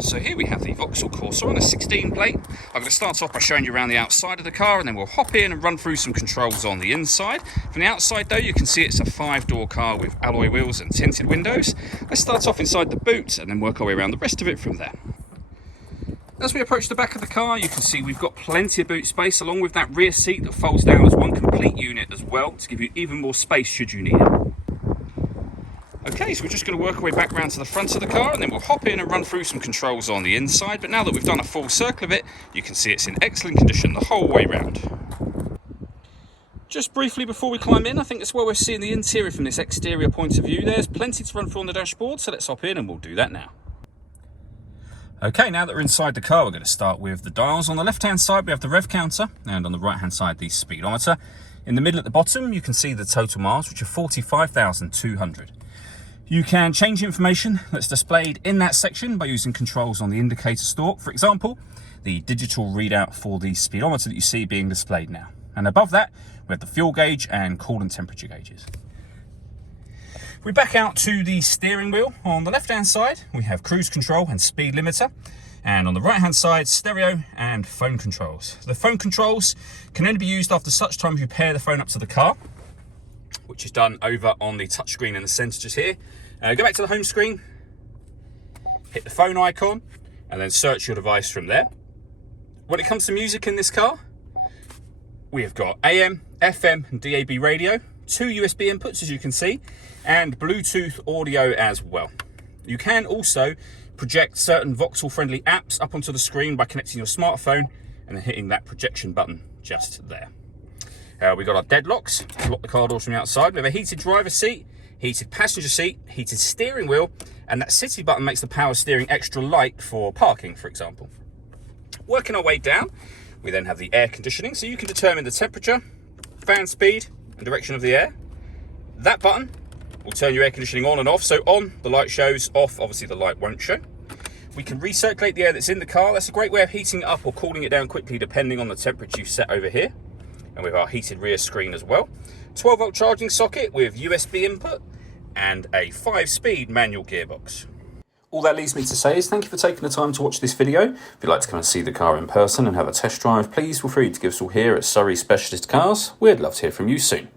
So here we have the Vauxhall Corsa on a 16 plate. I'm going to start off by showing you around the outside of the car, and then we'll hop in and run through some controls on the inside. From the outside though, you can see it's a 5-door car with alloy wheels and tinted windows. Let's start off inside the boot and then work our way around the rest of it from there. As we approach the back of the car, you can see we've got plenty of boot space, along with that rear seat that folds down as one complete unit as well, to give you even more space should you need it. Okay, so we're just going to work our way back around to the front of the car, and then we'll hop in and run through some controls on the inside. But now that we've done a full circle of it, you can see it's in excellent condition the whole way round. Just briefly before we climb in, I think it's well worth seeing the interior from this exterior point of view. There's plenty to run through on the dashboard, so let's hop in and we'll do that now. Okay, now that we're inside the car, we're going to start with the dials. On the left-hand side, we have the rev counter, and on the right-hand side, the speedometer. In the middle at the bottom, you can see the total miles, which are 45,200. You can change the information that's displayed in that section by using controls on the indicator stalk. For example, the digital readout for the speedometer that you see being displayed now. And above that, we have the fuel gauge and coolant temperature gauges. If we back out to the steering wheel, on the left-hand side, we have cruise control and speed limiter. And on the right-hand side, stereo and phone controls. The phone controls can only be used after such time as you pair the phone up to the car, which is done over on the touchscreen in the centre just here. Go back to the home screen, hit the phone icon, and then search your device from there. When it comes to music in this car, we have got AM, FM, and DAB radio, 2 USB inputs as you can see, and Bluetooth audio as well. You can also project certain Vauxhall friendly apps up onto the screen by connecting your smartphone and then hitting that projection button just there. We've got our deadlocks to lock the car doors from the outside. We have a heated driver's seat, heated passenger seat, heated steering wheel, and that city button makes the power steering extra light for parking, for example. Working our way down, we then have the air conditioning, so you can determine the temperature, fan speed, and direction of the air. That button will turn your air conditioning on and off. So on, the light shows; off, obviously the light won't show. We can recirculate the air that's in the car. That's a great way of heating it up or cooling it down quickly depending on the temperature you set over here. And with our heated rear screen as well. 12-volt charging socket with USB input and a 5-speed manual gearbox. All that leaves me to say is thank you for taking the time to watch this video. If you'd like to come and see the car in person and have a test drive, please feel free to give us all here at Surrey Specialist Cars. We'd love to hear from you soon.